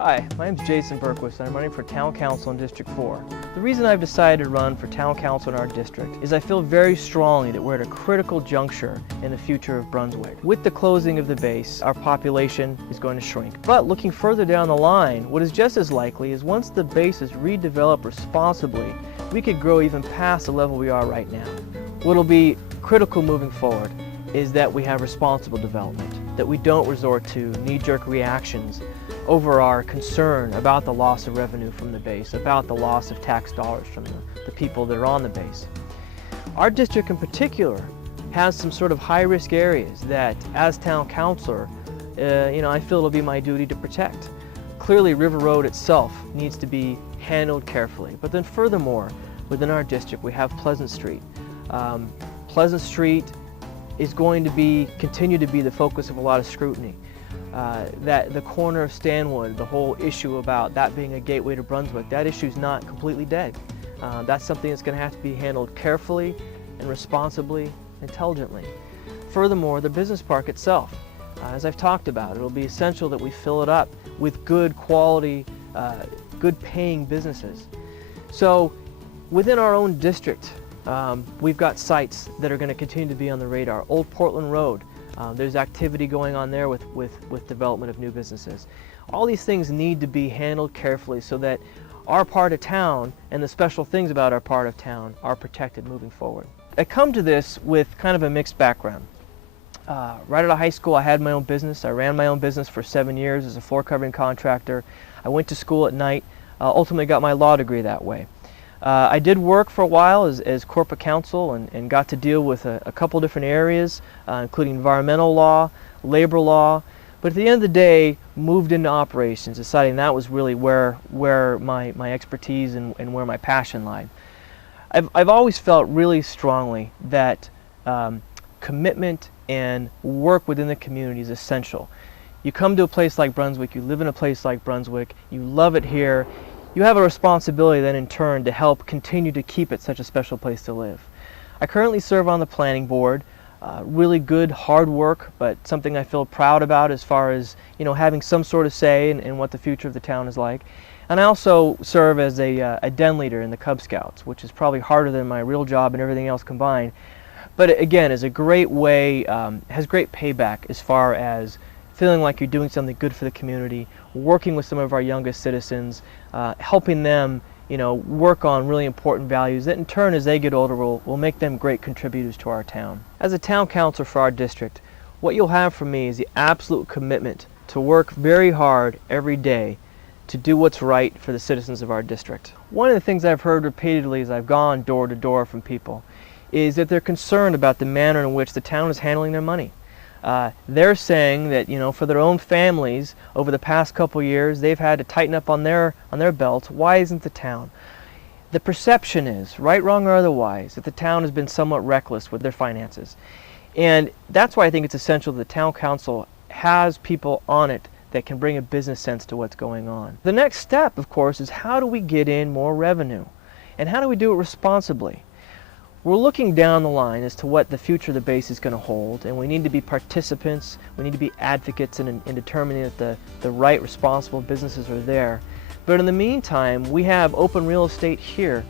Hi, my name is Jason Bergquist and I'm running for Town Council in District 4. The reason I've decided to run for Town Council in our district is I feel very strongly that we're at a critical juncture in the future of Brunswick. With the closing of the base, our population is going to shrink. But looking further down the line, what is just as likely is once the base is redeveloped responsibly, we could grow even past the level we are right now. What will be critical moving forward is that we have responsible development, that we don't resort to knee-jerk reactions over our concern about the loss of revenue from the base, about the loss of tax dollars from the people that are on the base. Our district in particular has some sort of high-risk areas that, as town councilor, I feel it'll be my duty to protect. Clearly, River Road itself needs to be handled carefully, but then furthermore, within our district, we have Pleasant Street. Pleasant Street is going to continue to be the focus of a lot of scrutiny. That the corner of Stanwood, the whole issue about that being a gateway to Brunswick, that issue is not completely dead. That's something that's going to have to be handled carefully and responsibly, intelligently. Furthermore, the business park itself, as I've talked about, it'll be essential that we fill it up with good quality, good paying businesses. So within our own district, we've got sites that are going to continue to be on the radar. Old Portland Road, there's activity going on there with development of new businesses. All these things need to be handled carefully so that our part of town and the special things about our part of town are protected moving forward. I come to this with kind of a mixed background. Right out of high school, I had my own business. I ran my own business for 7 years as a floor covering contractor. I went to school at night, ultimately got my law degree that way. I did work for a while as corporate counsel and got to deal with a couple different areas, including environmental law, labor law, but at the end of the day, moved into operations, deciding that was really where my expertise and where my passion lied. I've always felt really strongly that commitment and work within the community is essential. You come to a place like Brunswick, you live in a place like Brunswick, you love it here, you have a responsibility then in turn to help continue to keep it such a special place to live. I currently serve on the planning board, really good, hard work, but something I feel proud about as far as having some sort of say in what the future of the town is like. And I also serve as a den leader in the Cub Scouts, which is probably harder than my real job and everything else combined. But again, is a great way, has great payback as far as feeling like you're doing something good for the community, working with some of our youngest citizens, helping them work on really important values that in turn as they get older will make them great contributors to our town. As a town councilor for our district, what you'll have from me is the absolute commitment to work very hard every day to do what's right for the citizens of our district. One of the things I've heard repeatedly as I've gone door to door from people is that they're concerned about the manner in which the town is handling their money. They're saying that for their own families over the past couple years they've had to tighten up on their belts. Why isn't the town? The perception is, right, wrong, or otherwise, that the town has been somewhat reckless with their finances. And that's why I think it's essential that the town council has people on it that can bring a business sense to what's going on. The next step, of course, is how do we get in more revenue? And how do we do it responsibly? We're looking down the line as to what the future of the base is going to hold, and we need to be participants, we need to be advocates in determining that the right, responsible businesses are there. But in the meantime, we have open real estate here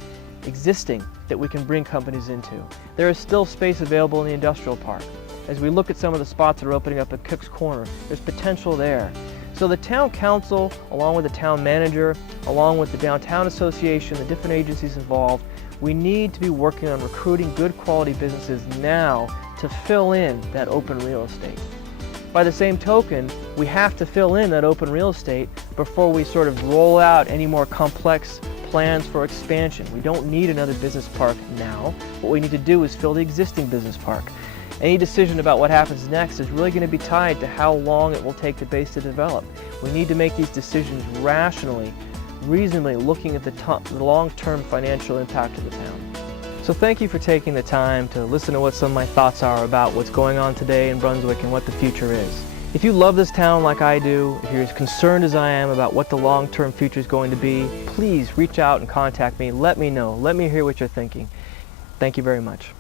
existing that we can bring companies into. There is still space available in the industrial park. As we look at some of the spots that are opening up at Cook's Corner, there's potential there. So the town council, along with the town manager, along with the downtown association, the different agencies involved, we need to be working on recruiting good quality businesses now to fill in that open real estate. By the same token, we have to fill in that open real estate before we sort of roll out any more complex plans for expansion. We don't need another business park now. What we need to do is fill the existing business park. Any decision about what happens next is really going to be tied to how long it will take the base to develop. We need to make these decisions rationally, reasonably, looking at the long-term financial impact of the town. So thank you for taking the time to listen to what some of my thoughts are about what's going on today in Brunswick and what the future is. If you love this town like I do, if you're as concerned as I am about what the long-term future is going to be, please reach out and contact me. Let me know. Let me hear what you're thinking. Thank you very much.